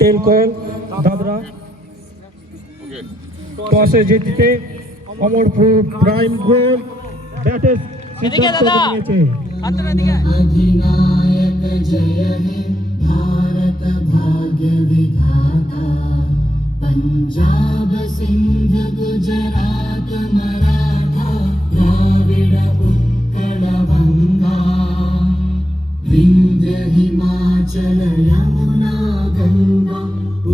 টেলকল দাদরা টসে জিততে অমরপুর প্রাইম গোল ব্যাটে সিদ্ধান্ত নিয়েছে। अधिनायक जय हे भारत भाग्य विधाता पंजाब सिंध गुजरात मराठा द्राविड उत्कल गंगा विंध्य हिमाचल यमुना गंगा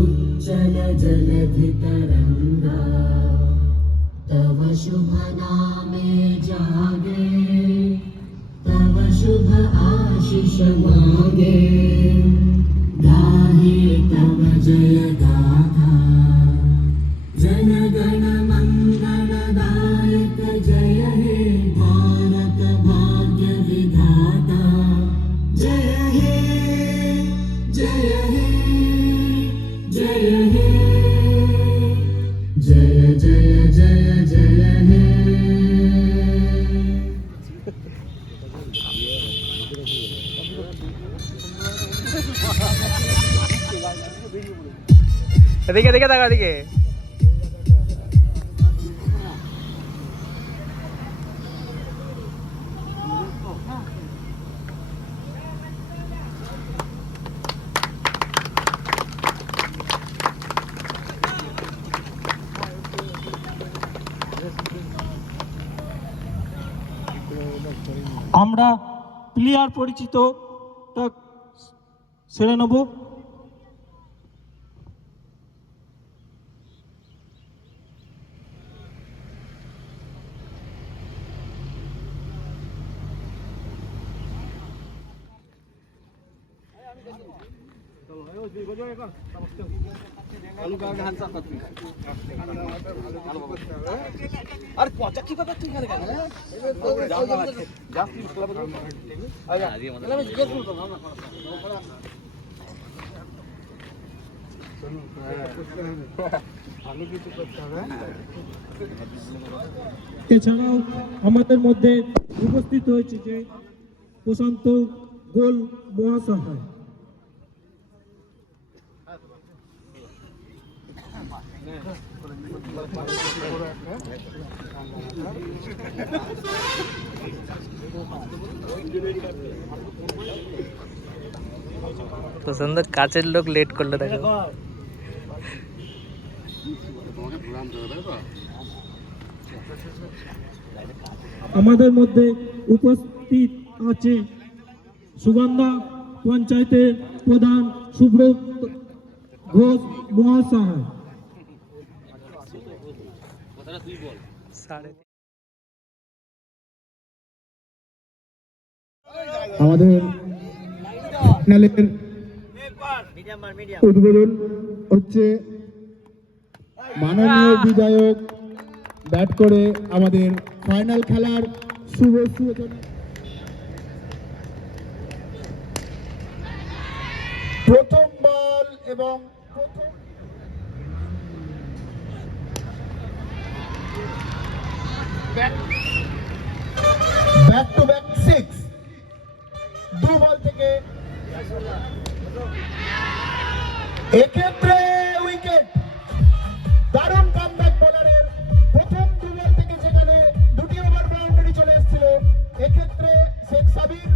उच्चल जलधि तरंगा तव शुभ नामे जागे तव शुभ आशीष मांगे गाहे तव जय गाथा जन गण मंगलदायक जय हे भारत भाग्य विधाता जय हे जय हे जय हे जय जय जय जय हे। এদিকে এদিকে তাকা এদিকে। আমরা প্লেয়ার পরিচিত সেরে নেব। আরে পচা কি কথা তুই এখানে কেন? জাস্ট ক্লাব আমি জিজ্ঞেস করতাম না। এছাড়াও আমাদের মধ্যে উপস্থিত হয়েছে যে প্রশান্ত গোল মহাশয়। তো সুন্দর কাছের লোক লেট করলো দেখো। আমাদের মধ্যে উপস্থিত আছে সুগন্ধা পঞ্চায়েতের প্রধান সুব্রত ঘোষ মহাশয়। আমাদের ফাইনালের উদ্বোধন হচ্ছে মাননীয় বিধায়ক ব্যাট করে আমাদের ফাইনাল খেলার শুভ সূচনা। প্রথম বল এবং ব্যাক টু ব্যাক 6 দু বল থেকে এক্ষেত্রে উইকেট। দারুণ কামব্যাক বোলারের প্রথম দু বল থেকে যেখানে দুটি ওভার বাউন্ডারি চলে এসেছিল, এক্ষেত্রে শেখ সাবির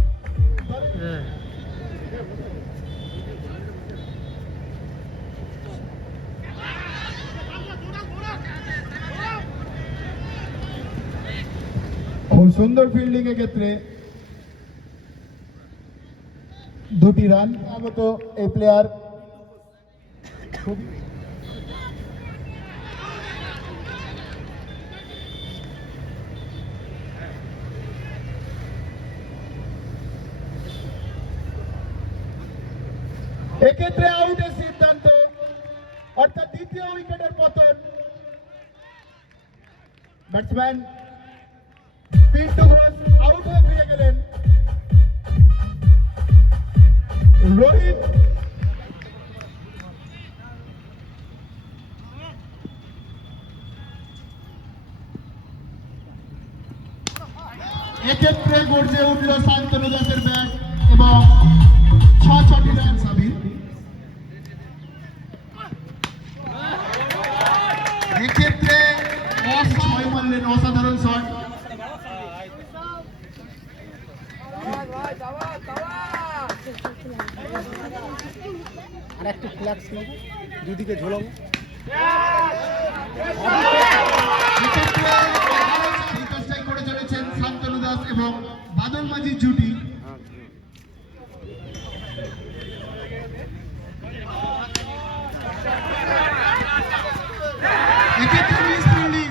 খুব সুন্দর ফিল্ডিং এর ক্ষেত্রে দুটি রান মতো এই প্লেয়ার এক্ষেত্রে আউটের সিদ্ধান্ত, অর্থাৎ দ্বিতীয় উইকেটের পতন। ব্যাটসম্যান পিন্টু ঘোষ আউট হয়ে ফিরে গেলেন। রোহিত এক্ষেত্রে গর্জে উঠল শান্তনু দাসের ব্যাট এবং 6 রান সাবির। আর একটু ফ্ল্যাক্স নেব, দুদিকে ঝোলাবো। করে চলেছেন শান্তনু দাস এবং বাদল মাঝির জুটি। এক্ষেত্রে মিস ফিল্ডিং।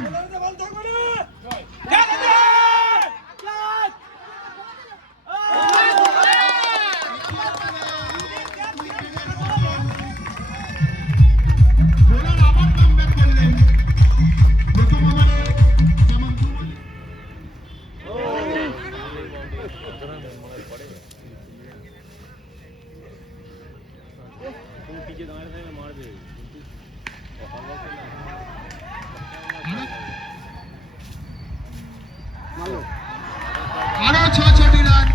আরো 6টি রান।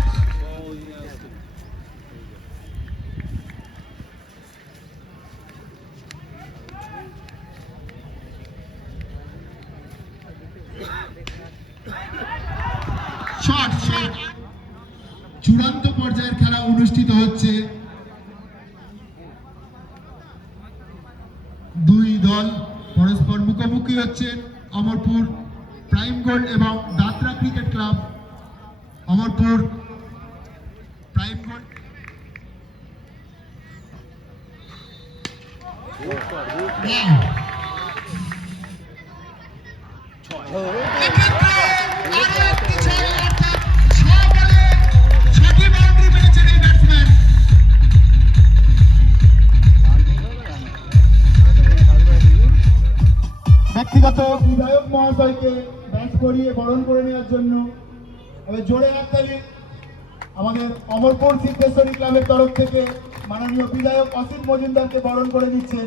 চূড়ান্ত পর্যায়ের খেলা অনুষ্ঠিত হচ্ছে। দুই দল পরস্পর মুখোমুখি হচ্ছেন। অমরপুর প্রাইম গোল্ড এবং Datra cricket club. Amarpur prime gold ব্যক্তিগত বিধায়ক মহাশয়কে ব্যাচ করিয়ে বরণ করে নেওয়ার জন্য এবার জোরে হাততালি আমাদের অমরপুর সিদ্ধেশ্বরী ক্লাবের তরফ থেকে মাননীয় বিধায়ক অসিত মজুমদারকে বরণ করে দিচ্ছেন।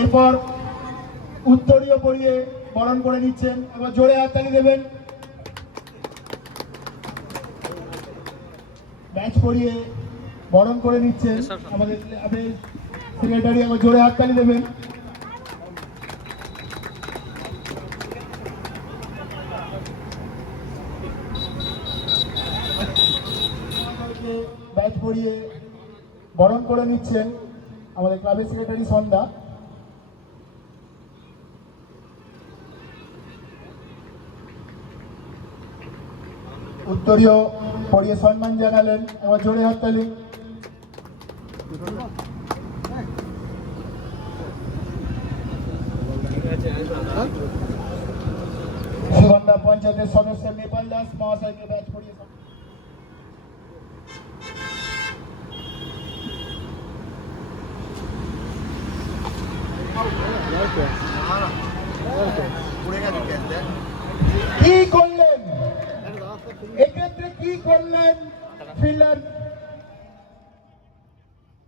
এরপর উত্তরীয় পরিয়ে বরণ করে নিচ্ছেন। এবার জোরে হাততালি দেবেন। ব্যাচ করিয়ে বরণ করে নিচ্ছেন আমাদের সেক্রেটারি। আবার জোরে হাততালি দেবেন। ব্যাচ পরিয়ে বরণ করে নিচ্ছেন আমাদের ক্লাবের সেক্রেটারি সন্ধ্যা। উত্তরীয় পরিয়ে সম্মান জানালেন। এবার জোরে হাততালি। সুগন্ধা পঞ্চায়েতের সদস্য নেপাল দাস মহাশয়কে ব্যাচ পরিয়ে কি করলেন, এক্ষেত্রে কি করলেন ফিল্ডার?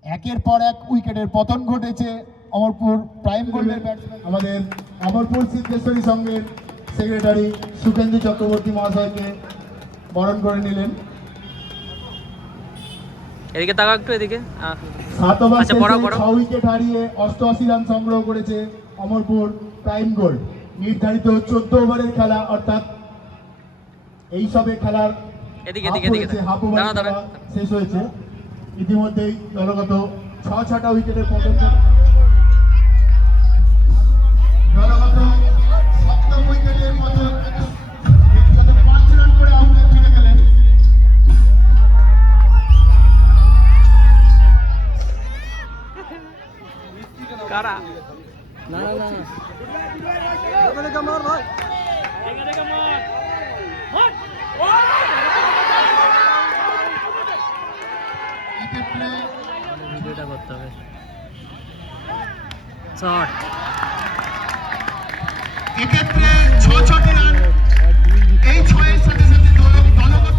একের পর এক উইকেটের পতন ঘটেছে অমরপুর প্রাইম গোল্ডের ব্যাটসম্যান। আমাদের অমরপুর সিদ্ধেশ্বরী সংঘের সেক্রেটারি সুখেন্দু চক্রবর্তী মহাশয়কে বরণ করে নিলেন। এদিকে তাকাও একটু, এদিকে। 7 ওভার শেষে 6 উইকেট হারিয়ে 88 রান সংগ্রহ করেছে অমরপুর প্রাইম গোল্ড। নির্ধারিত 14 ওভারের খেলা, অর্থাৎ এই সবে খেলার হাফ ওভার শেষ হয়েছে। ইতিমধ্যেই দলগত 6টা উইকেটের পতন। দলগত 7ম উইকেটের পতন। 5 রান করে আউট চলে গেলেন। কারা না না না এখানে কামার ভাই, এখানে কামার হট এক্ষেত্রে ভিডিওটা করতে হবে। শট। এক্ষেত্রে 6টি রান। এই 6-এর সাথে সাথে দলগত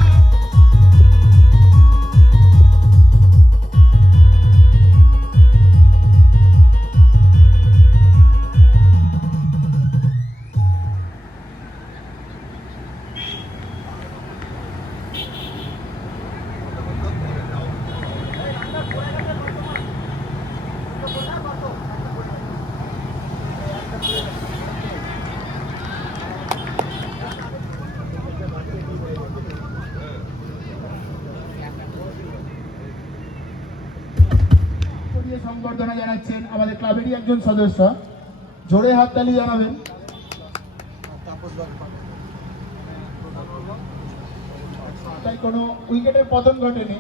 দিয়ে সংবর্ধনা জানাচ্ছেন আমাদের ক্লাবেরই একজন সদস্য। জোরে হাততালি জানাবেন। তাই কোনো উইকেটের পতন ঘটেনি।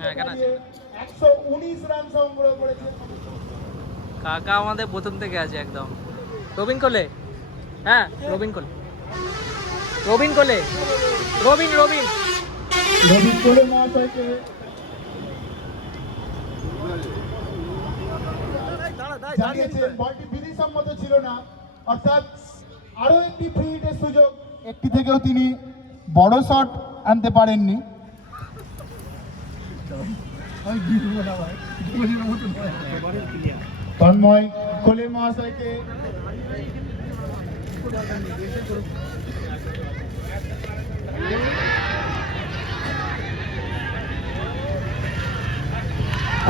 হ্যাঁ, কেন আছে? 119 রান সংগ্রহ করেছে। কাকা আমাদের প্রথম থেকে আছে একদম। রবিন কোলে, হ্যাঁ রবিন কোলে, রবিন কোলে, রবিন রবিন রবি কোলে মহাশয়কে জানিয়েছেন বলটি বিধিসম্মত ছিল না, অর্থাৎ আরো একটি ফ্রি হিটের সুযোগ, একটি থেকেও তিনি বড় শট আনতে পারেননি। তন্ময় কোলে মহাশয়কে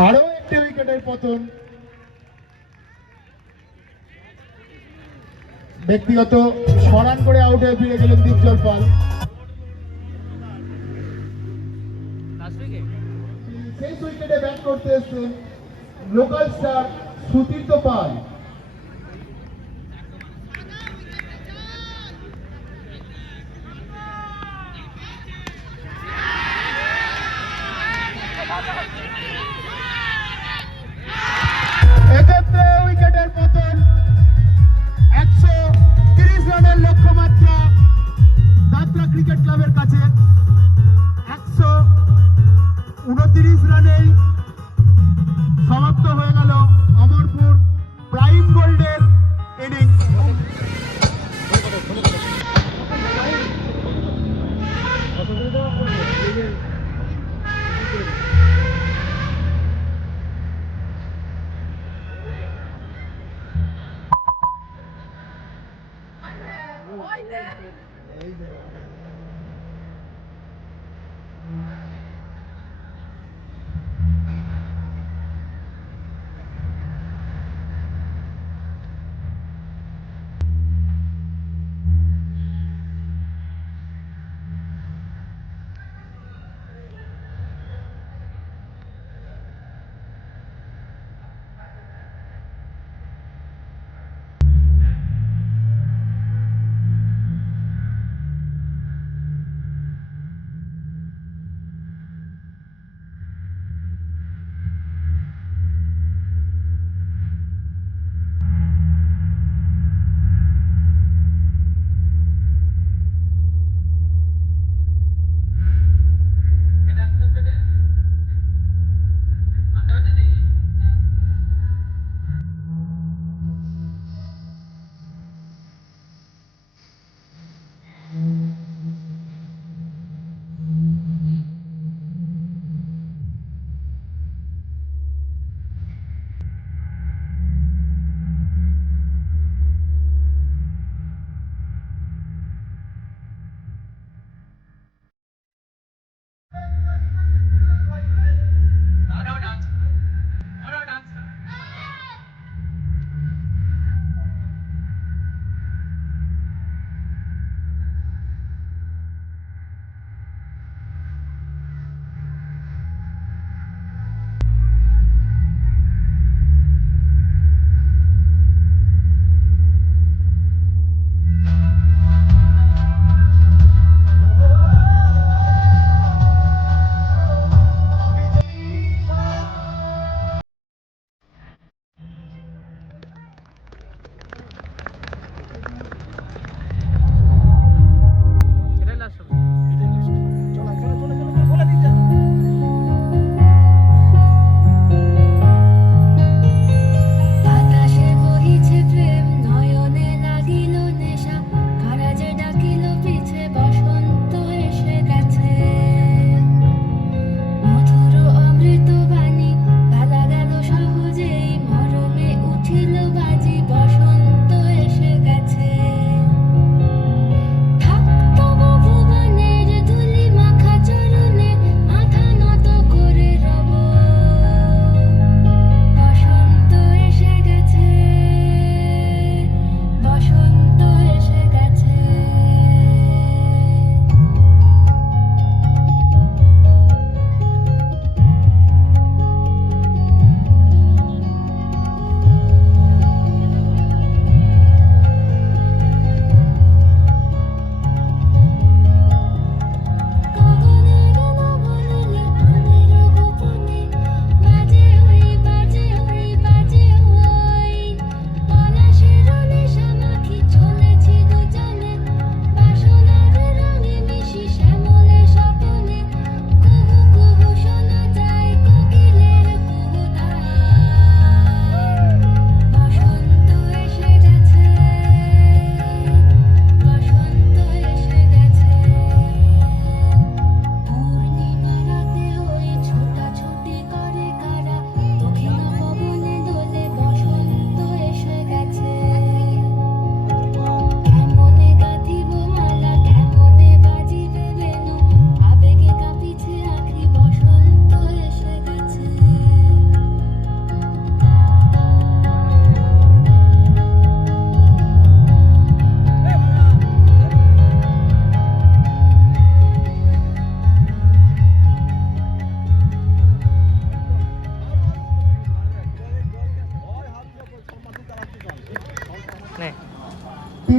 আরো একটি উইকেটের পতন। ব্যক্তিগত 6 রান করে আউট হয়ে ফিরে গেলেন দীপজল পাল। শেষ উইকেটে ব্যাট করতে এসেছেন লোকাল স্টার সুতীর্থ পাল। এক্ষেত্রে উইকেটের পতন। 130 রানের লক্ষ্যমাত্রা দাত্রা ক্রিকেট ক্লাবের কাছে। 129 রানেই সমাপ্ত হয়ে গেল অমরপুর প্রাইম গোল্ডের ইনিংস।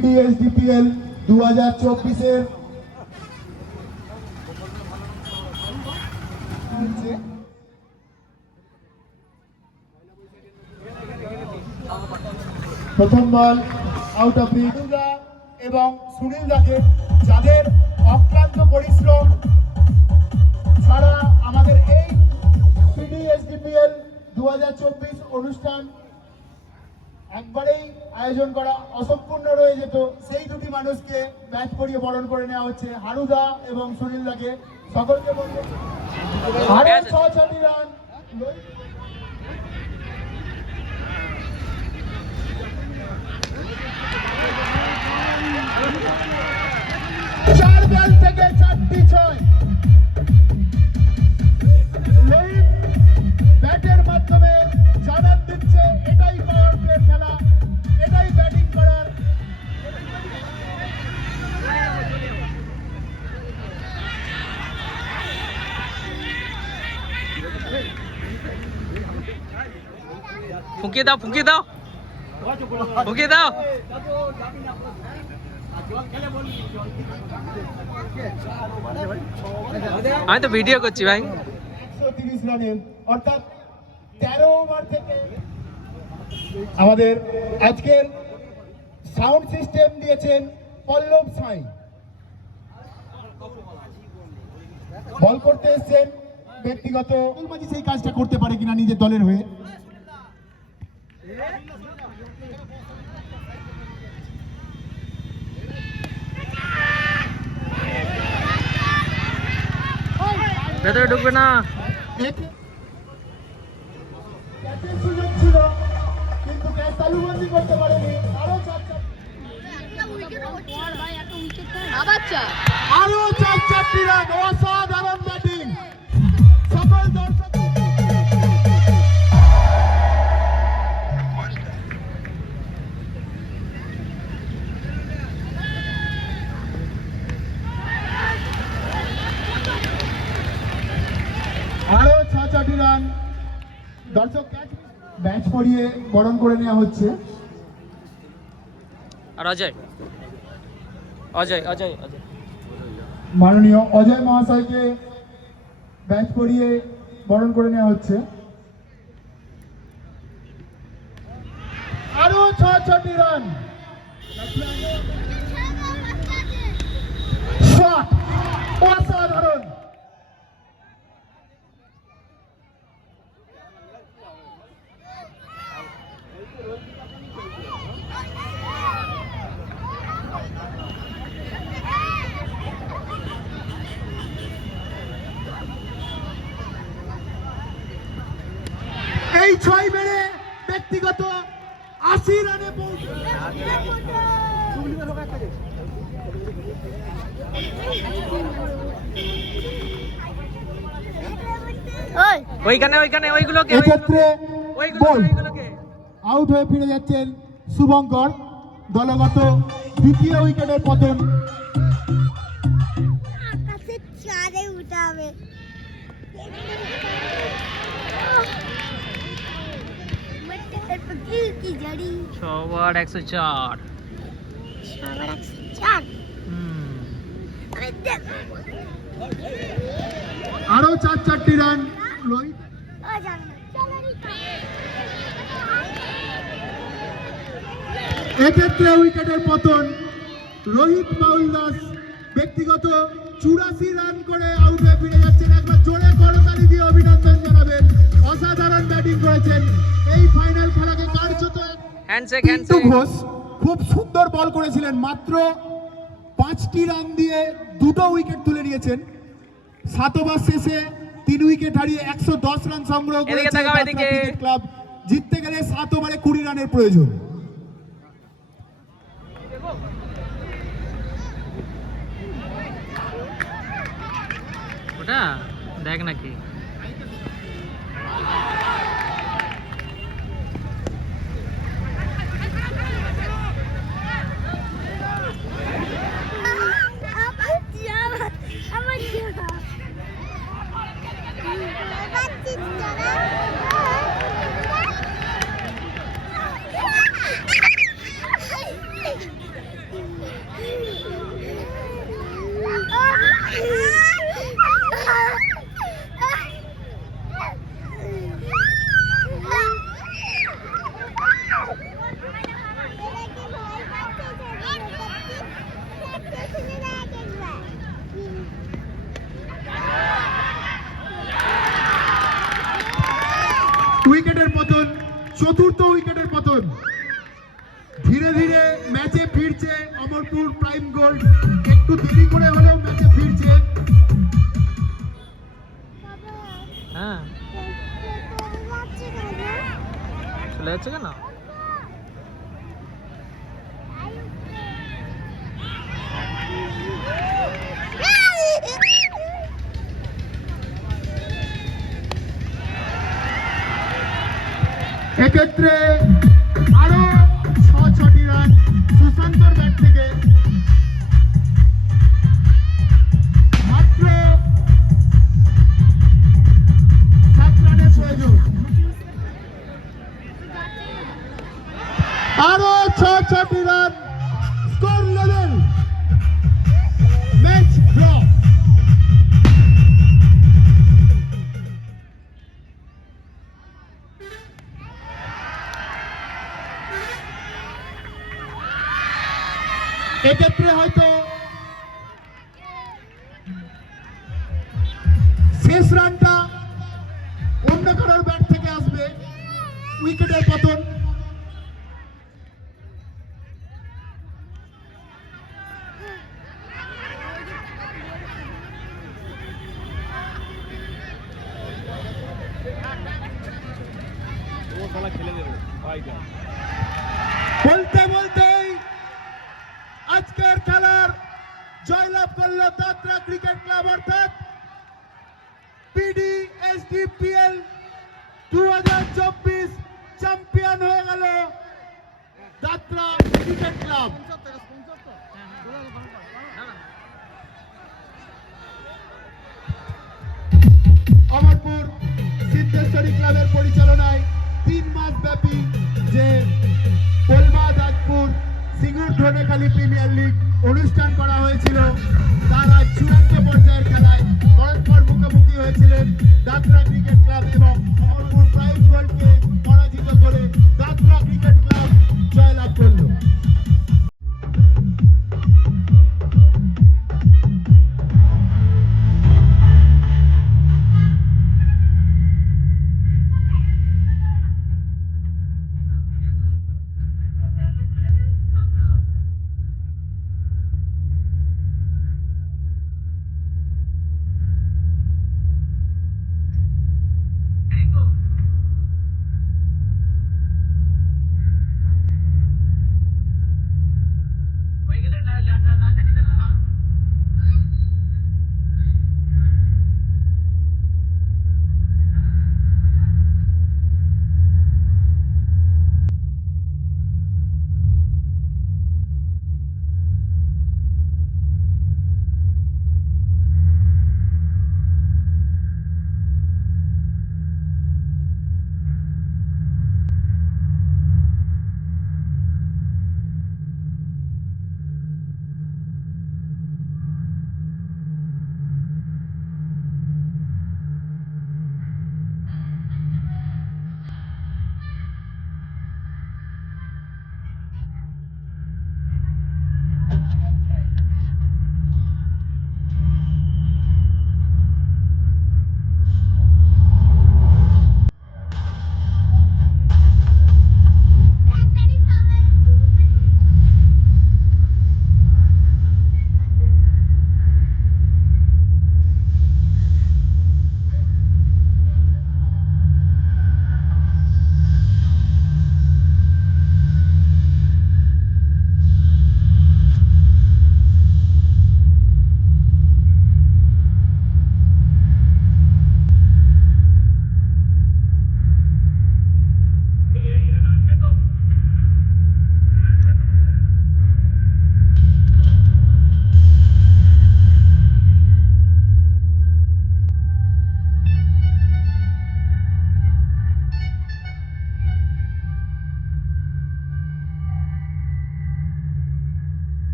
PDSDPL 2024-এর প্রথম বল আউট অফ রিদা এবং সুনীল দাকে, যাদের অক্লান্ত পরিশ্রম ছাড়া আমাদের এই PDSDPL 2024 অনুষ্ঠান একবারেই আয়োজন করা অসম্পূর্ণ রয়ে যেত। সেই দুটি মানুষকে ম্যাচ পড়িয়ে বরণ করে নেওয়া হচ্ছে, হারুদা এবং সুনীল দাকে। সকলকে বলবো আরো 6-6টি রান। চার বল থেকে 4টি 6। লোহিত ব্যাটের মাধ্যমে জানান দিচ্ছে এটাই পাওয়ার প্লের খেলা, এটাই ব্যাটিং করার। ফুঁকিয়ে দাও, ফুঁকিয়ে দাও, ফুঁকিয়ে দাও। আমি তো ভিডিও করছি ভাই। 130 রানের অর্থাৎ 13 ওভার থেকে আমাদের আজকের সাউন্ড সিস্টেম দিয়েছেন পল্লব সাই। বল করতে এসেছেন ব্যক্তিগত মাঝে সেই কাজটা করতে পারে কিনা নিজের দলের হয়ে। ভেতরে ঢুকবে না। ক্যাচের সুযোগ ছিল কিন্তু ক্যাচ তালুবন্দি করতে পারেনি। আরো 4-4টি রান, অসাধারণ ব্যাটিং সকল দর্শক। আরো 6-6টি রান, দর্শক ম্যাচ পড়িয়ে বরণ করে নেওয়া হচ্ছে। আর অজয়, অজয়, অজয়, অজয়। মাননীয় অজয় মহাশয়কে ব্যাচ পড়িয়ে বরণ করে নেওয়া হচ্ছে। আরো 6-6টি রান, শট অসাধারণ। এই 6 মেরে ব্যক্তিগত 80 রানে পৌঁছে। ওইখানে ওইখানে ওইগুলোকে, এক্ষেত্রে বল ওইগুলোকে। আউট হয়ে ফিরে যাচ্ছেন শুভঙ্কর। দলগত দ্বিতীয় উইকেটের পতন। চারে উঠাবে কি জানি 6 104। সবার 104 আমি দেখ আরো 4-4টি রান লোহিত। ও জানি এক্ষেত্রে উইকেটের পতন। রোহিত মাহুল দাস ব্যক্তিগত 84 রান করে আউট হয়ে ফিরে যাচ্ছেন। একবার জোরে করতালি দিয়ে অভিনন্দন জানাবেন, অসাধারণ ব্যাটিং করেছেন। এই ফাইনাল খেলাকে কার্যত হ্যান্ডশেক, পিন্টু হ্যান্ডশেক। ঘোষ খুব সুন্দর বল করেছিলেন, মাত্র 5টি রান দিয়ে 2টো উইকেট তুলে নিয়েছেন। 7 ওভার শেষে 3 উইকেট হারিয়ে 110 রান সংগ্রহ এদিকে করেছে তাকাও, বার্সা এদিকে। Cricket club. জিততে গেলে 7 ওভারে 20 রানের প্রয়োজন। ওটা দেখ নাকি। উইকেটের পতন, চতুর্থ উইকেটের পতন। ধীরে ধীরে ম্যাচে ফিরছে অমরপুর প্রাইম গোল্ড, একটু দেরি করে হলেও ম্যাচে ফিরছে। হ্যাঁ চলে যাচ্ছে কেন? এক্ষেত্রে আরো 6টি রান সুশান্তর ব্যাট থেকে। মাত্র 7 রানের প্রয়োজন। আরো 6টি run, score level, match draw. এক্ষেত্রে হয়তো শেষ রানটা অন্য কারোর ব্যাট থেকে আসবে। উইকেটের পতন। বলতে বলতেই আজকের খেলার জয়লাভ করলো দাদরা ক্রিকেট ক্লাব, অর্থাৎ PDSDPL 2024 চ্যাম্পিয়ন হয়ে গেল দাদরা ক্রিকেট ক্লাব। অমরপুর সিদ্ধেশ্বরী ক্লাবের পরিচালনায় 3 মাস ব্যাপী যে কোলমা দাজপুর সিঙ্গুর ধনেখালি প্রিমিয়ার লিগ অনুষ্ঠান করা হয়েছিল, তার আজ চূড়ান্ত পর্যায়ের খেলায় পরস্পর মুখোমুখি হয়েছিলেন দাদরা ক্রিকেট ক্লাব এবং অমরপুর প্রাইম গোল্ডকে পরাজিত করে দাদরা ক্রিকেট ক্লাব জয়লাভ করল।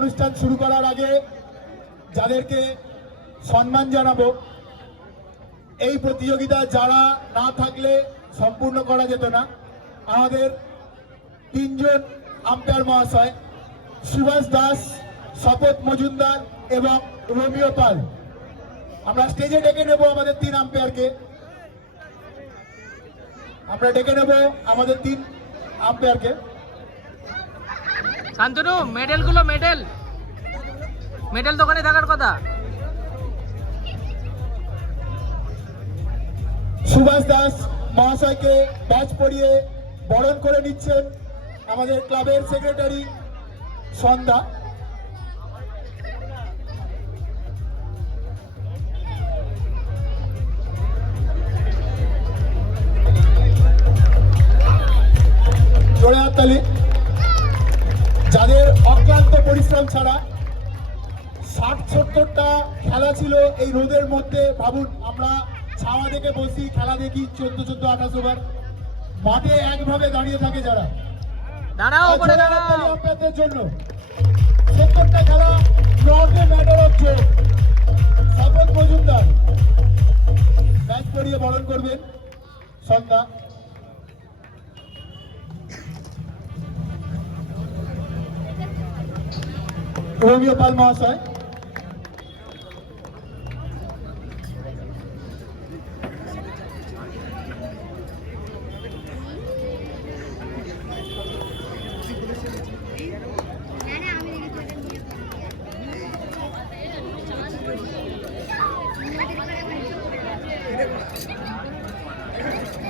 অনুষ্ঠান শুরু করার আগে যাদেরকে সম্মান জানাবো, এই প্রতিযোগিতা যারা না থাকলে সম্পূর্ণ করা যেত না, আমাদের তিনজন আম্পায়ার মহাশয় সুভাষ দাস, শপথ মজুমদার এবং রোমিও পাল। আমরা স্টেজে ডেকে নেব আমাদের তিন আম্পায়ারকে। আমরা ডেকে নেব আমাদের তিন আম্পায়ারকে। শান্তনু, মেডেলগুলো, মেডেল দোকানে থাকার কথা। সুভাষ দাস মহাশয়কে ব্যাচ পরিয়ে বরণ করে নিচ্ছেন আমাদের ক্লাবের সেক্রেটারি সন্ধ্যা। জোরে হাততালি। যাদের অক্লান্ত পরিশ্রম ছাড়া 60-70টা খেলা ছিল এই রোদের মধ্যে। ভাবুন, আমরা ছাওয়া দেখে বসি, খেলা দেখি 14-14-28 ওভার, মাঠে একভাবে দাঁড়িয়ে থাকে যারা। দাঁড়াও, ওপরে দাঁড়াও। আপনাদের জন্য 70টা খেলা, নর্থে ম্যাটার অফ জোর। শপথ মজুমদার ব্যাচ পরিয়ে বরণ করবেন সন্ধ্যা। রোমিও পাল মহাশয়,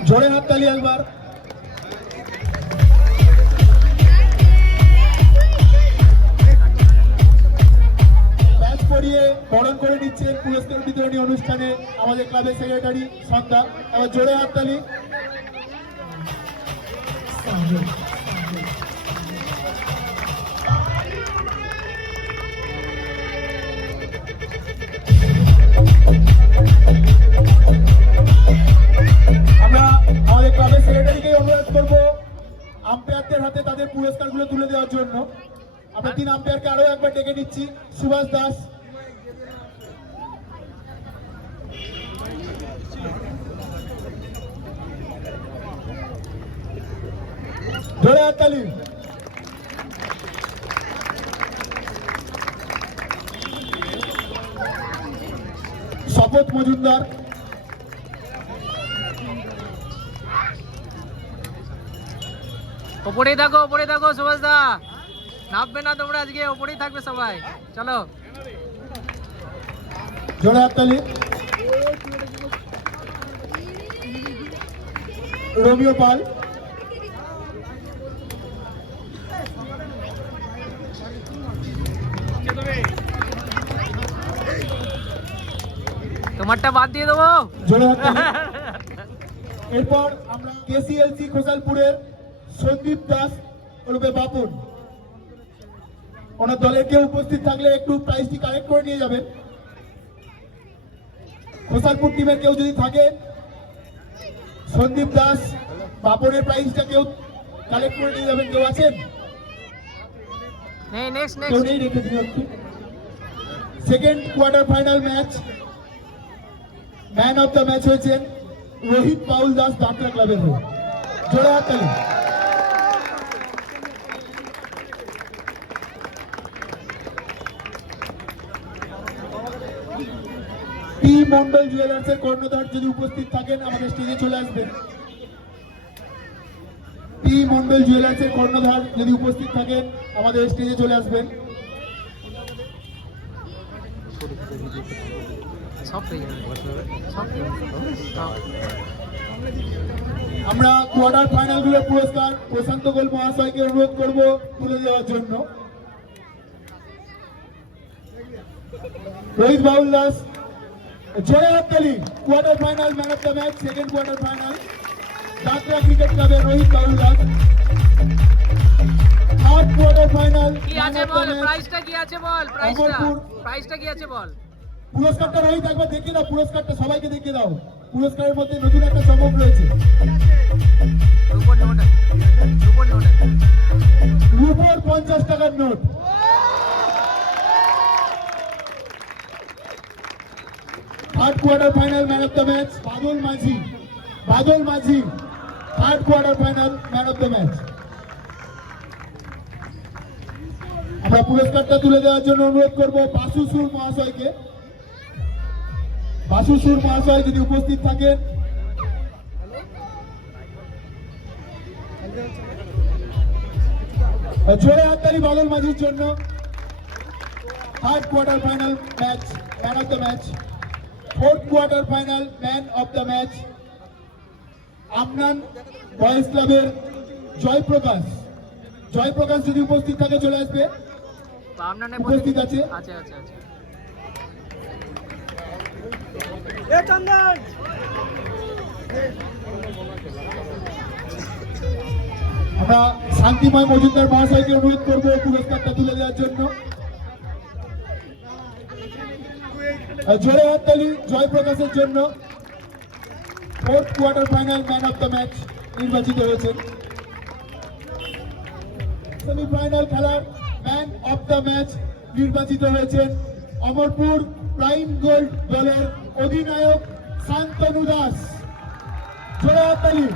জোরে হাততালি একবার। ব্যাচ পরিয়ে বরণ করে নিচ্ছেন পুরস্কার বিতরণী অনুষ্ঠানে আমাদের ক্লাবের সেক্রেটারি সন্ধ্যা। আবার জোরে হাততালি। আমরা আমাদের ক্লাবের সেক্রেটারিকে অনুরোধ করব আম্পায়ারদের হাতে তাদের পুরস্কারগুলো তুলে দেওয়ার জন্য। আমরা তিন আম্পায়ারকে আরো একবার ডেকে নিচ্ছি। সুভাষ দাস, জোরে হাততালি। শপথ মজুমদার, ওপরেই থাকো সুভাষ দা, নামবে না তোমরা আজকে, ওপরেই থাকবে সবাই। চলো, জোরে হাততালি। রোমিও পাল, তোমারটা বাদ দিয়ে দেবো। জোরে হাততালি। এরপর আমরা কেসিএলসি খোসালপুরের সন্দীপ দাস ওরূপে বাপুন, ওনার দলের কেউ উপস্থিত থাকলে একটু প্রাইজটি কালেক্ট করে নিয়ে যাবেন। খোসালপুর টিমের কেউ যদি থাকে, সন্দীপ দাস বাপুনের প্রাইজটা কেউ কালেক্ট করে নিয়ে যাবেন। কেউ আছেন? নেক্সট কেউ নেই, রেখে দিন একটু। Second quarter final match, man of the match হয়েছেন রোহিত পাউল দাস দাঁতরা ক্লাবের হয়ে। জোরে হাততালি। পি মন্ডল জুয়েলার্সের কর্ণধার যদি উপস্থিত থাকেন আমাদের স্টেজে চলে আসবেন। পি মন্ডল জুয়েলার্সের কর্ণধার যদি উপস্থিত থাকেন আমাদের স্টেজে চলে আসবেন। আমরা কোয়ার্টার ফাইনাল গুলোর পুরস্কার প্রশান্ত গোল মহাশয়কে অনুরোধ করব তুলে দেওয়ার জন্য। রোহিত বাউল দাস, জোরে হাততালি। Quarter final man of the match, second quarter final, Dantra cricket ক্লাবের Rohit Baul Das. Third quarter final, কি আছে বল, প্রাইসটা কি আছে বল, প্রাইসটা কি আছে বল। পুরস্কারটা রোহিত একবার দেখিয়ে দাও, পুরস্কারটা সবাইকে দেখিয়ে দাও। পুরস্কারের মধ্যে নতুন একটা চমক রয়েছে। রূপোর 50 টাকার note. Third quarter final man of the match Badal Majhi. Badal Majhi third quarter final man of the match. আমরা পুরস্কারটা তুলে দেওয়ার জন্য অনুরোধ করব বাসু সুর মহাশয়কে। বাসু সুর মহাশয় যদি উপস্থিত থাকেন। জোরে হাততালি বাদল মাঝির জন্য। Third quarter final match man of the match. Fourth quarter final man of the match Amnan boys ক্লাবের জয়প্রকাশ। জয়প্রকাশ যদি উপস্থিত থাকে চলে আসবে। আপনার উপস্থিত আছে। আচ্ছা আচ্ছা আচ্ছা আমরা শান্তিময় মজুমদার মহাশয়কে অনুরোধ করবো পুরস্কারটা তুলে দেওয়ার জন্য। জোরে হাততালি জয়প্রকাশের জন্য। Fourth quarter final man of the match নির্বাচিত হয়েছেন। সেমিফাইনাল খেলার ম্যান অফ দ্য ম্যাচ নির্বাচিত হয়েছেন অমরপুর প্রাইম গোল্ড দলের অধিনায়ক শান্তনু দাস। জোরে হাততালি।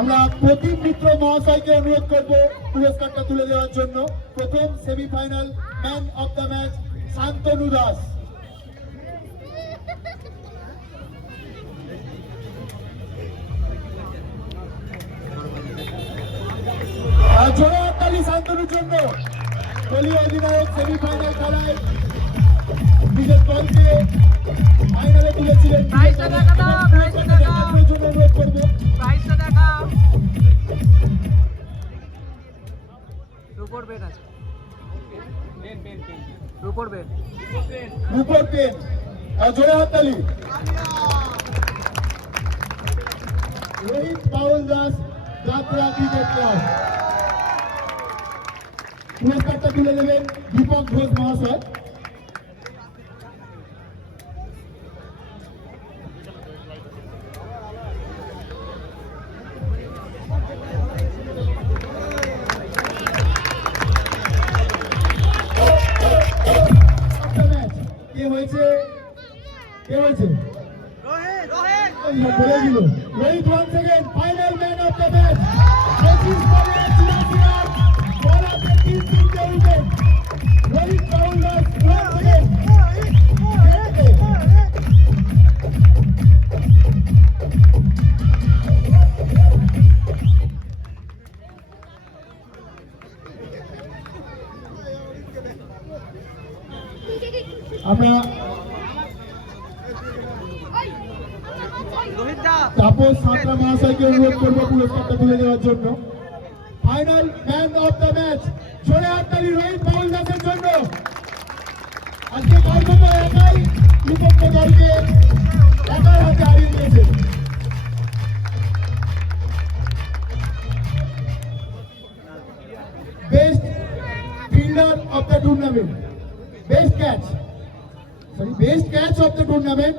আমরা প্রদীপ মিত্র মহাশয়কে অনুরোধ করব পুরস্কারটা তুলে দেওয়ার জন্য। প্রথম semifinal man of the match Shantanu Das. জোরে হাততালি শান্তনুর জন্য। দলীয় অধিনায়ক সেমিফাইনাল খেলায় নিজের দলকে ফাইনালে তুলেছিলেন। প্রাইজটা দেখা দাও, প্রাইজটা দেখা। দেখানোর জন্য অনুরোধ করবো। প্রাইসটা দেখাও। রুপোর বেড আছে। রুপোর বেড। রূপর পেন। জোরে হাততালি। রোহিত পাউল দাস যাত্রা ক্রিকেট ক্লাব। পুরস্কারটা তুলে দেবেন দীপক ঘোষ মহাশয়। কে হয়েছে? কে হয়েছে? বলে দিল Rohit. One second final man of the match. 25 বলে 84 রান, বলা 33 তিনটে wicket. Rohit Paul Das one second. আমরা তাপস সাঁতরা মহাশয়কে অনুরোধ করবো পুরস্কারটা তুলে দেওয়ার জন্য। Final man of the match. জোরে হাততালি রোহিত পাউল দাসের জন্য। আজকে কলকাতা একাই বিপক্ষ দলকে একার হাতে হারিয়ে দিয়েছে। Best fielder of the tournament. Best catch best catch of the tournament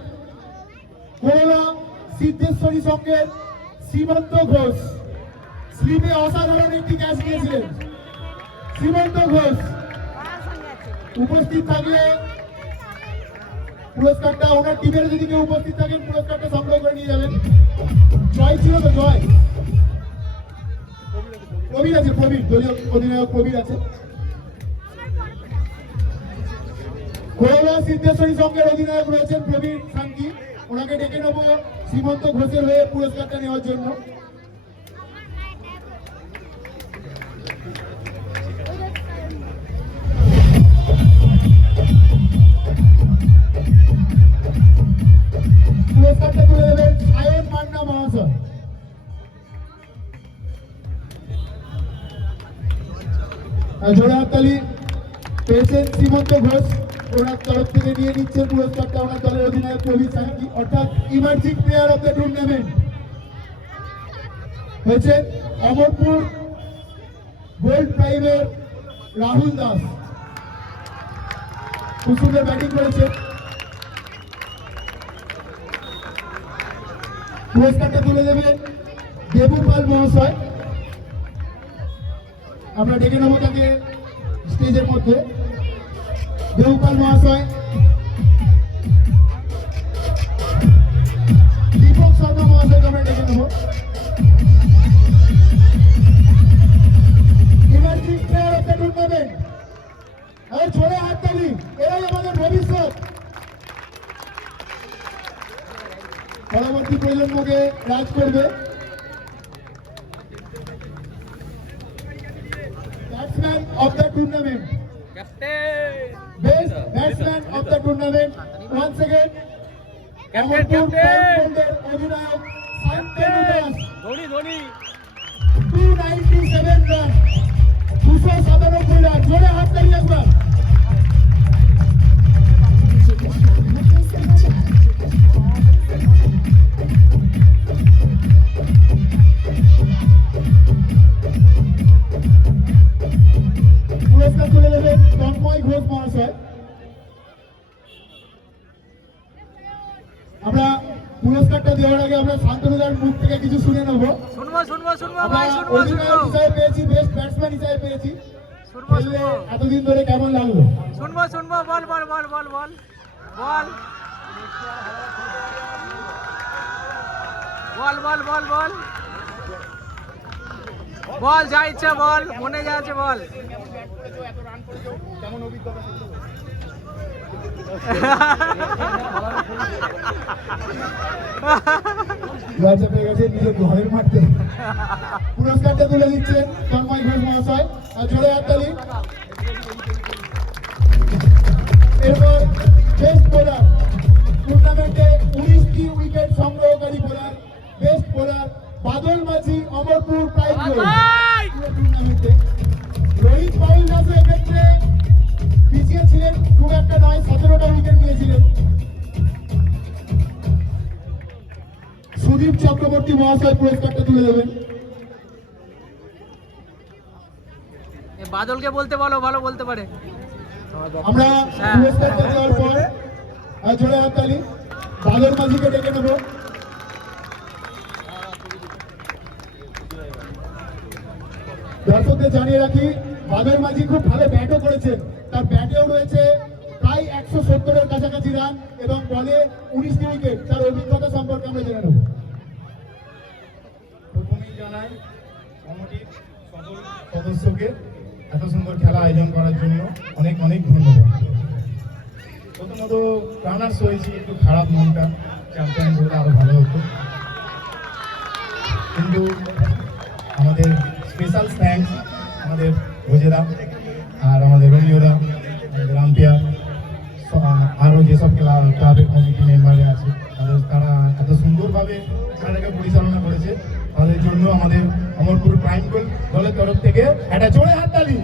করোনা সিদ্ধেশ্বরী সঙ্গের শ্রীমন্ত ঘোষ। স্লিপে অসাধারণ একটি ক্যাচ নিয়েছিলেন শ্রীমন্ত ঘোষ। উপস্থিত থাকলে পুরস্কারটা ওনার টিমের যদি কেউ উপস্থিত থাকেন পুরস্কারটা সংগ্রহ করে নিয়ে যাবেন। জয় ছিল তো? জয় প্রবীর আছে। প্রবীর দলীয় অধিনায়ক প্রবীর আছে। করোনা সিদ্ধেশ্বরী সঙ্গের অধিনায়ক রয়েছেন প্রবীর শান্তি। ওনাকে ডেকে নেবো শ্রীমন্ত ঘোষের হয়ে পুরস্কারটা নেওয়ার জন্য। পুরস্কারটা তুলে দেবেন সায়ন মান্না মহাশয়। জোরে হাততালি পেয়েছেন শ্রীমন্ত ঘোষ। ওনার তরফ থেকে নিয়ে নিচ্ছেন পুরস্কারটা ওনার দলের অধিনায়ক প্রবীর শান্তি, অর্থাৎ emerging player of the tournament হয়েছেন অমরপুর গোল্ড প্রাইমের রাহুল দাস। খুব সুন্দর ব্যাটিং করেছেন। পুরস্কারটা তুলে দেবেন দেবু পাল মহাশয়। আমরা ডেকে নেবো তাকে স্টেজের মধ্যে। দেওপাল মহাশয়, দীপক শর্মা মহাশয়কে আমরা ডেকে নেব। Emerging player of the tournament, আর ছোড়ে হাততালি, এরাই আমাদের ভবিষ্যৎ। পরবর্তী প্রজন্মকে রাজ করবে। Batsman of the tournament, best batsman of the tournament, once again Amarpur প্রাইমগোল্ডের অধিনায়ক শান্তনু দাস, 297 রান, 297 রান, জোরে হাততালি একবার। পুরস্কার তুলে দেবেন তন্ময় ঘোষ মহাশয়। আমরা পুরস্কারটা দেওয়ার আগে আমরা শান্তনুদার মুখ থেকে কিছু শুনে নেবো। শুনবো আমরা ভাই, শুনবো অধিনায়ক হিসাবে পেয়েছি, বেস্ট ব্যাটসম্যান হিসাবে পেয়েছি। শুনবো খেললে এতদিন ধরে কেমন লাগলো? শুনবো বল বল বল বল বল বল বল বল বল বল বল, যা ইচ্ছা বল, মনে যা আছে বল। লজ্জা পেয়ে গেছে নিজের ঘরের মাঠে। পুরস্কারটা তুলে দিচ্ছেন তন্ময় ঘোষ মহাশয়, আর জোরে হাততালি। এরপর বেস্ট বোলার, টুর্নামেন্টে 19টি উইকেট সংগ্রহকারী বোলার, বেস্ট বোলার বাদল মাঝি, অমরপুর প্রাইমগোল্ড টুর্নামেন্টে। রোহিত পাউল দাসও এক্ষেত্রে পিছিয়ে ছিলেন, খুব একটা নয়, 17টা উইকেট নিয়েছিলেন। সুদীপ চক্রবর্তী মহাশয় পুরস্কারটা তুলে দেবেন। বাদলকে বলতে বলো, ভালো বলতে পারে। আমরা পুরস্কারটা দেওয়ার পর জোরে হাততালি, বাদল মাঝিকে ডেকে নেব। দর্শকদের জানিয়ে রাখি, বাদল মাঝি খুব ভালো ব্যাটও করেছেন, তার ব্যাটেও রয়েছে প্রায় 170-এর কাছাকাছি রান এবং বলে 19টি উইকেট। তার অভিজ্ঞতা সম্পর্কে আমরা জেনে নেব। প্রথমেই জানাই কমিটির সকল সদস্যকে এত সুন্দর খেলা আয়োজন করার জন্য অনেক অনেক ধন্যবাদ। প্রথমত রানার্স হয়েছি, একটু খারাপ মনটা, চ্যাম্পিয়ন হলে আরো ভালো হতো। কিন্তু আমাদের স্পেশাল থ্যাঙ্কস আমাদের ভোজেরা আর আমাদের রোমিওরা, আমাদের আম্পায়ার, আরও যেসব ক্লাবের কমিটি মেম্বারে আছে তারা এত সুন্দরভাবে খেলাটাকে পরিচালনা করেছে, তাদের জন্য আমাদের অমরপুর প্রাইমগোল্ড দলের তরফ থেকে একটা জোরে হাততালি।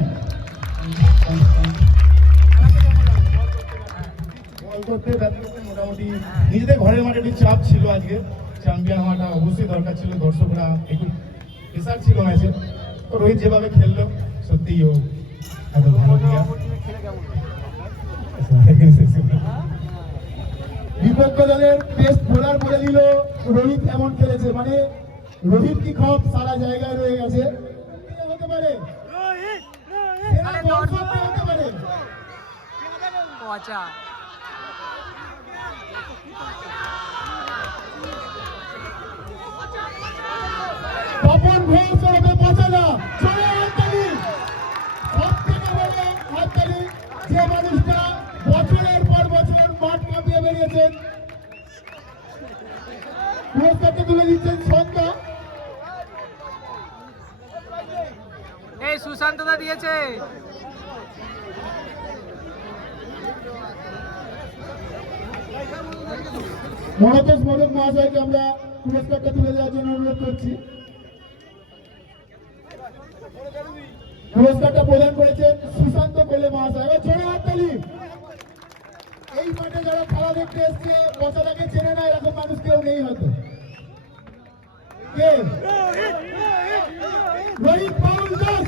বল করতে ব্যাটিং করতে মোটামুটি নিজেদের ঘরের মাঠে একটু চাপ ছিল, আজকে চ্যাম্পিয়ন হওয়াটা অবশ্যই দরকার ছিল, দর্শকরা একটু প্রেসার ছিল ম্যাচে। তো রোহিত যেভাবে খেললো সত্যিই ও এত ভালো প্লেয়ার। বিপক্ষ দলের বেস্ট বোলার বলে দিল রোহিত এমন খেলেছে, মানে রোহিত কি খপ সারা জায়গায় রয়ে গেছে। হতে পারে সেরা দর্শক কে হতে পারে? আচ্ছা, তপন ঘোষ ওরফে পচালা, জোরে হাততালি। সবথেকে বড় হাততালি যে মানুষটা বছরের পর বছর মাঠ কাঁপিয়ে বেরিয়েছেন। পুরস্কারটা তুলে দিচ্ছেন সন্ধ্যা। এই সুশান্তদা দিয়েছে। মনোজ মোদক মহাশয়কে আমরা পুরস্কারটা তুলে দেওয়ার জন্য অনুরোধ করছি। পুরস্কারটা প্রদান করেছেন সুশান্ত কোলে মহাশয়। এবার ছোড়ে হাততালি। এই মাঠে যারা খেলা দেখতে এসছে পচাটাকে চেনে না এরকম মানুষ কেউ নেই হয়তো। কে? রোহিত পাউল দাস,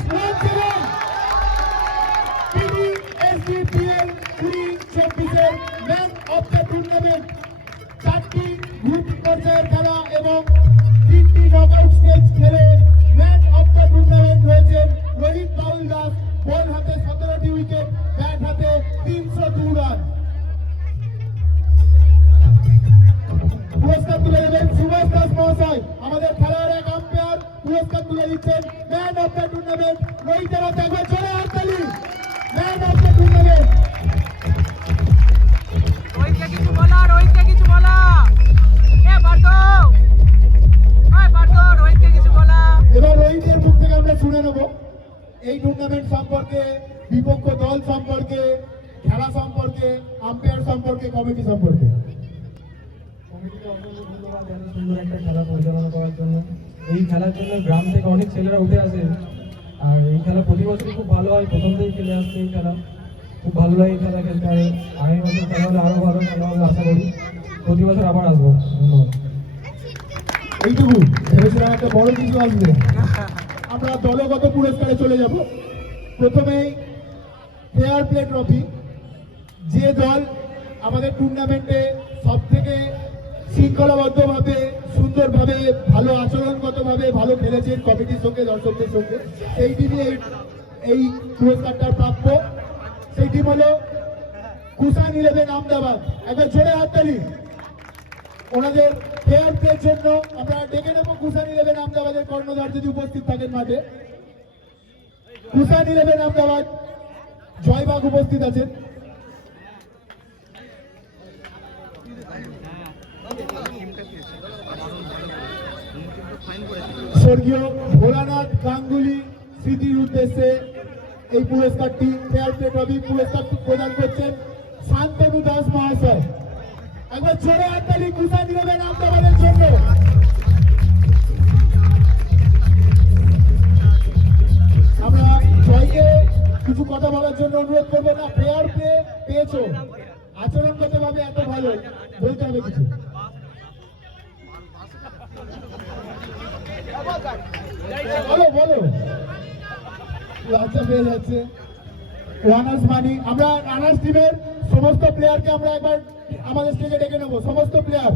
PDSDPL 2024-এর ম্যান অফ দ্য টুর্নামেন্ট। 4টি গ্রুপ পর্যায়ের খেলা এবং 3টি নকআউট স্টেজ খেলে ম্যান অফ দ্য টুর্নামেন্ট হয়েছেন রোহিত পাউল দাস। বল হাতে 17টি উইকেট, ব্যাট হাতে 302 জয়ীদের হাতে একবার জোরে হাততালি। Man of the tournament. রোহিতকে কিছু বলা, রোহিতকে কিছু বলা। এ বার্দো, ওই বার্দো, রোহিতকে কিছু বলা। এবার রোহিতের মুখ থেকে আমরা শুনে নেব এই টুর্নামেন্ট সম্পর্কে, বিপক্ষ দল সম্পর্কে, খেলা সম্পর্কে, আম্পায়ার সম্পর্কে, কমিটি সম্পর্কে। কমিটিকে অসংখ্য ধন্যবাদ এত সুন্দর একটা খেলা পরিচালনা করার জন্য। এই খেলার জন্য গ্রাম থেকে অনেক ছেলেরা উঠে আসে, আর এই খেলা প্রতি বছরই খুব ভালো হয়। প্রথম থেকেই খেলে আসছে এই খেলা, খুব ভালো লাগে এই খেলা খেলতে। আর আগামী বছর খেলা হলে আরও ভালো খেলা হবে আশা করি। প্রতি বছর আবার আসবো। ধন্যবাদ। এইটুকু ভেবেছিলাম একটা বড় কিছু আসবে। আমরা দলগত পুরস্কারে চলে যাব। প্রথমেই ফেয়ার প্লে ট্রফি। যে দল আমাদের টুর্নামেন্টে সব থেকে শৃঙ্খলাবদ্ধভাবে, সুন্দরভাবে, ভালো আচরণগতভাবে ভালো খেলেছে কমিটির সঙ্গে, দর্শকদের সঙ্গে, সেই টিমই এই পুরস্কারটার প্রাপ্য। সেই টিম হলো কুষাণ 11 আহমেদাবাদ। একবার জোরে হাততালি। ওনাদের ফেয়ার প্লের জন্য আমরা ডেকে নেব কুষাণ 11 আহমেদাবাদের কর্ণধার যদি উপস্থিত থাকেন মাঠে। কুষাণ 11 আহমেদাবাদ জয়বাগ উপস্থিত আছেন। স্বর্গীয় ভোলানাথ গাঙ্গুলি স্মৃতির উদ্দেশ্যে এই পুরস্কারটি, ফেয়ার প্লে ট্রফি পুরস্কার প্রদান করছেন শান্তনু দাস মহাশয়। একবার জোরে হাততালি কুষাণ 11 আহমেদাবাদের জন্য। আমরা জয়কে কিছু কথা বলার জন্য অনুরোধ করবো না। ফেয়ার প্লে পেয়েছো, আচরণগত ভাবে এত ভালো, বলতে হবে কিছু। বলো বলো। লজ্জা পেয়ে যাচ্ছে। রানার্স মানি। আমরা রানার্স টিমের সমস্ত প্লেয়ারকে আমরা একবার আমাদের স্টেজে ডেকে নেবো। সমস্ত প্লেয়ার,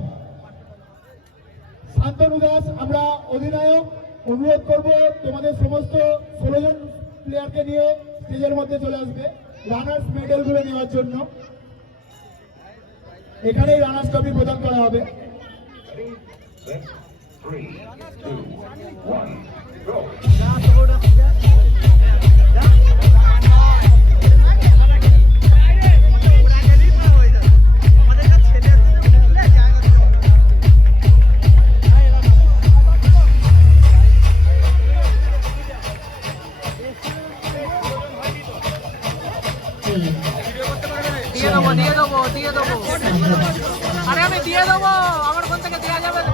শান্তনু দাস আমরা অধিনায়ক, অনুরোধ করব তোমাদের সমস্ত 16 জন প্লেয়ারকে নিয়ে স্টেজের মধ্যে চলে আসবে রানার্স মেডেলগুলো নেওয়ার জন্য। এখানেই রানার্স ট্রফি প্রদান করা হবে। দিয়ে দেবো। আরে আমি দিয়ে দেবো, আমার ফোন থেকে দেওয়া যাবে না।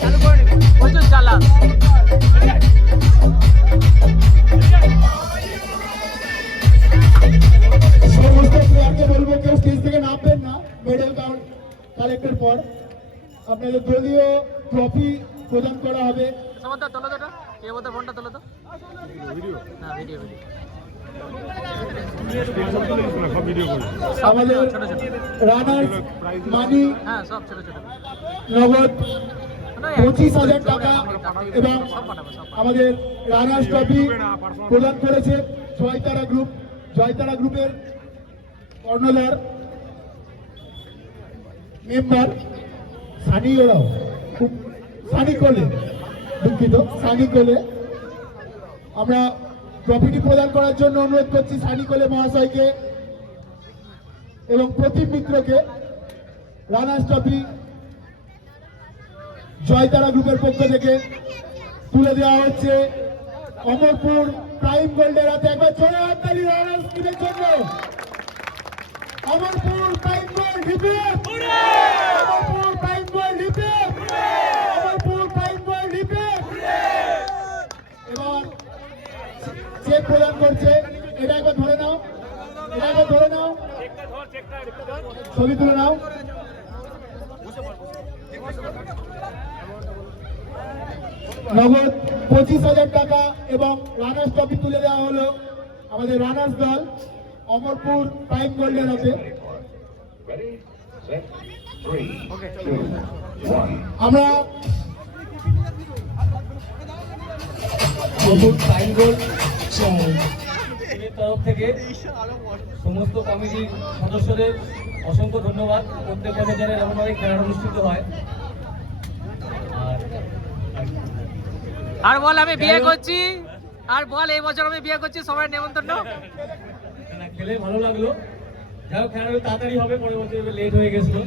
চালু করে নিবি, প্রচুর চালা। সমস্ত প্লেয়ারকে বলবো কেউ স্টেজ থেকে নামবেন না। মেডেল কালেক্টের পর আপনাদের দলীয় ট্রফি প্রদান করা হবে। সমস্ত তোলো তো, কে বলতে ফোনটা তোলো তো। না ভিডিও ভিডিও। আমাদের রানার্স মানি হ্যাঁ সব ছোট ছোট নগদ 25,000 টাকা এবং আমাদের রানার্স ট্রফি প্রদান করেছে জয়তারা গ্রুপ। জয়তারা গ্রুপের কর্ণধার মেম্বার সানি ওরাও, সানি কোলে, দুঃখিত, সানি কোলে। আমরা ট্রফিটি প্রদান করার জন্য অনুরোধ করছি সানি কোলে মহাশয়কে এবং প্রদীপ মিত্রকে। রানার্স ট্রফি জয়তারা গ্রুপের পক্ষ থেকে তুলে দেওয়া হচ্ছে অমরপুর প্রাইম গোল্ডের হাতে। একবার জোরে হাততালি রানার্স টিমের জন্য। Amarpur prime gold repair, Amarpur prime gold repair, Amarpur prime gold repair. এবার চেক প্রদান করছে। এটা একবার ধরে নাও, এটা একবার ধরে নাও, ছবি তুলে নাও। নগদ 25,000 টাকা এবং রানার্স ট্রফি তুলে দেওয়া হলো আমাদের রানার্স দল অমরপুর প্রাইম গোল্ডের হাতে। আমরা অমর প্রাইম গোল্ড তরফ থেকে সমস্ত কমিটির সদস্যদের অসংখ্য ধন্যবাদ। প্রত্যেক বছর যেন এরকমভাবে খেলা অনুষ্ঠিত হয়। আর বল আমি বিয়ে করছি, আর বল এই বছর আমি বিয়ে করছি, সবাই নেমন্তন্ন। খেলে ভালো লাগলো, যাই হোক খেলাটা তাড়াতাড়ি হবে, পরের বছর লেট হয়ে গেছিলো।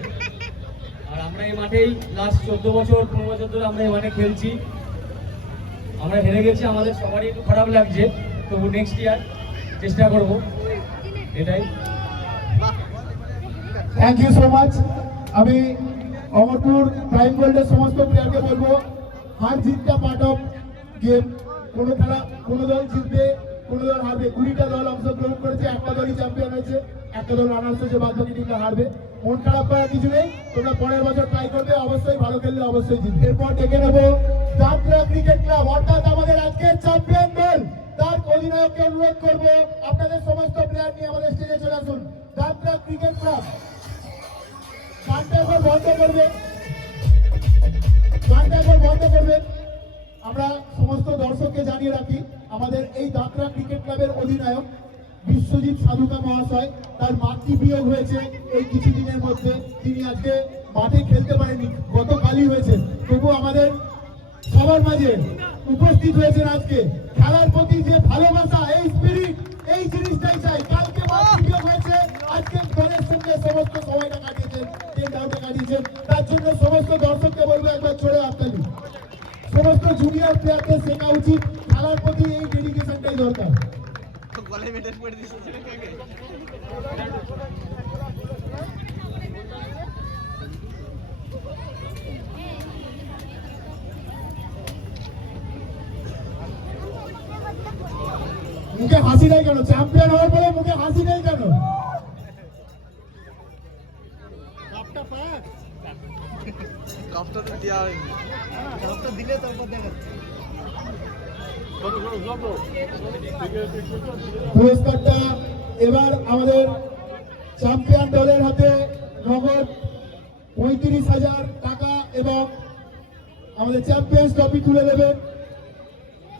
আর আমরা এই মাঠেই লাস্ট 14 বছর 15 বছর ধরে আমরা এই মাঠে খেলছি। আমরা হেরে গেছি, আমাদের সবারই একটু খারাপ লাগছে, তবু নেক্সট ইয়ার চেষ্টা করব, এটাই। Thank you so much. আমি অমরপুর প্রাইম গোল্ডের সমস্ত প্লেয়ারকে বলবো, হার জিতটা পার্ট অফ গেম। কোনো খেলা কোনো দল জিতবে, কোনো দল হারবে। 20টা দল অংশগ্রহণ করেছে, একটা দলই চ্যাম্পিয়ন হয়েছে, একটা দল রানার্স হয়েছে, বাদ বাকি টিমটা হারবে। মন খারাপ করার কিছু নেই, তোমরা পরের বছর ট্রাই করবে, অবশ্যই ভালো খেললে অবশ্যই জিতবে। এরপর ডেকে নেবো যাত্রা ক্রিকেট ক্লাব, অর্থাৎ আমাদের আজকের চ্যাম্পিয়ন দল, তার অধিনায়ককে অনুরোধ করবো আপনাদের সমস্ত প্লেয়ার নিয়ে আমাদের স্টেজে চলে আসুন। যাত্রা ক্রিকেট ক্লাব গানটা একবার বন্ধ করবে, গানটা একবার বন্ধ করবেন। আমরা সমস্ত দর্শককে জানিয়ে রাখি, আমাদের এই যাত্রা ক্রিকেট ক্লাবের অধিনায়ক বিশ্বজিৎ সাধুকা মহাশয়, তার মাতৃ বিয়োগ হয়েছে এই কিছুদিনের মধ্যে। তিনি আজকে মাঠে খেলতে পারেননি, গতকালই হয়েছে, তবু আমাদের সবার মাঝে উপস্থিত হয়েছেন আজকে। খেলার প্রতি যে ভালোবাসা, এই স্পিরিট, এই জিনিসটাই চাই। কালকে মাতৃ বিয়োগ হয়েছে, আজকে দলের সঙ্গে সমস্ত সময়টা কাটিয়েছেন, কাটিয়েছেন, তার জন্য সমস্ত দর্শককে বলবো একবার চড়ে হাততালি। সমস্ত জুনিয়র প্লেয়ারদের শেখা উচিত, খেলার প্রতি এই ডেডিকেশনটাই দরকার। মুখে হাসি নেই কেন? চ্যাম্পিয়ন হওয়ার পরে মুখে হাসি নেই কেন? পুরস্কারটা এবার আমাদের চ্যাম্পিয়ন দলের হাতে নগদ 35,000 টাকা এবং আমাদের চ্যাম্পিয়ন্স ট্রফি তুলে দেবেন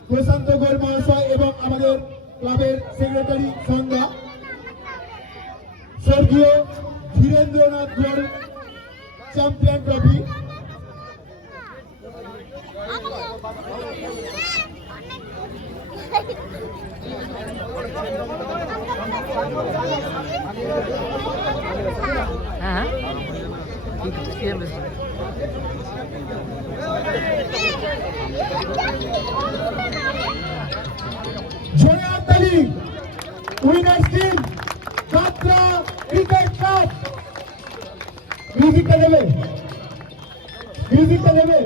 প্রশান্ত গোল মহাশয় এবং আমাদের ক্লাবের সেক্রেটারি সন্ধ্যা। স্বর্গীয় ধীরেন্দ্রনাথ গোল চ্যাম্পিয়ন ট্রফি। হ্যাঁ জোরে হাততালি। উইনার্স টিম যাত্রা ক্রিকেট ক্লাব। মিউজিকটা দেবে, মিউজিকটা দেবে।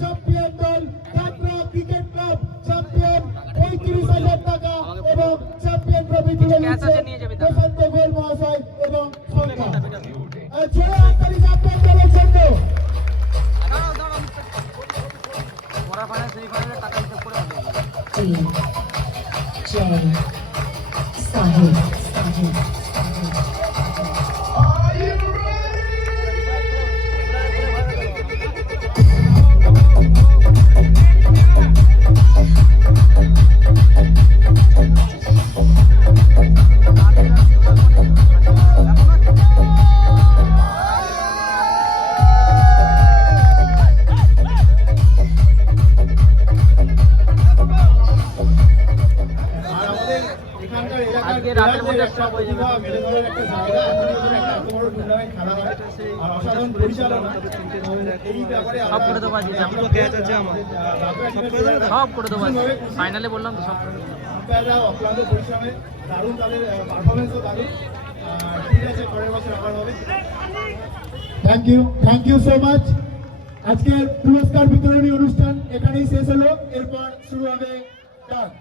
চ্যাম্পিয়ন দল যাত্রা ক্রিকেট ক্লাব চ্যাম্পিয়ন 35,000 টাকা এবং চ্যাম্পিয়ন ট্রফি তুলে নিচ্ছে প্রশান্ত গোল মহাশয় এবং সন্ধ্যা। ছোড়া হাততালি চ্যাম্পিয়ন দলের জন্য। আজকে রাতের মধ্যে সব হয়ে যাবে। সব করে দেবো আজকে, সব করে দেবো আজকে। ফাইনালে বললাম তো সব করে দেবো। অক্লান্ত পরিশ্রমে দারুণ, তাদের পারফরমেন্সও দারুণ। ঠিক আছে, পরের বছর আবার হবে। Thank you so much. আজকের পুরস্কার বিতরণী অনুষ্ঠান এখানেই শেষ হলো, এরপর শুরু হবে ডান্স।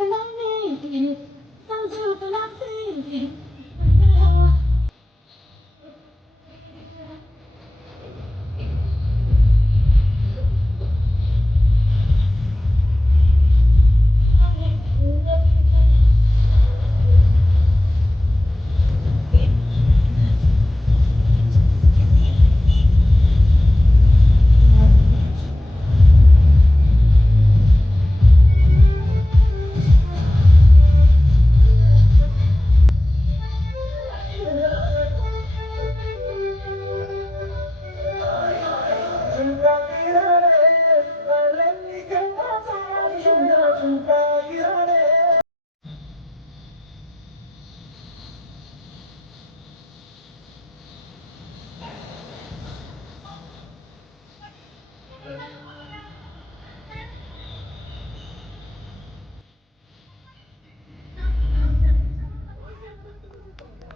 Thank you.